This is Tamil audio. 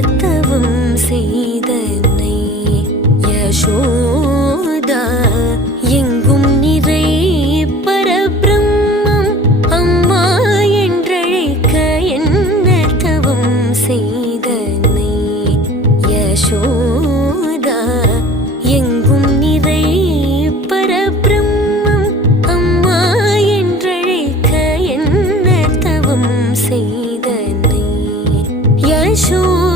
தவம் செய்தனை யசோதா எங்கும் நிறை பரபிரம்மம் அம்மா என்றழைக்க என்ன தவம் செய்தனை யசோதா எங்கும் நிறை பரபிரம்மம் அம்மா என்றழைக்க என்ன தவம் செய்தனை யசோதா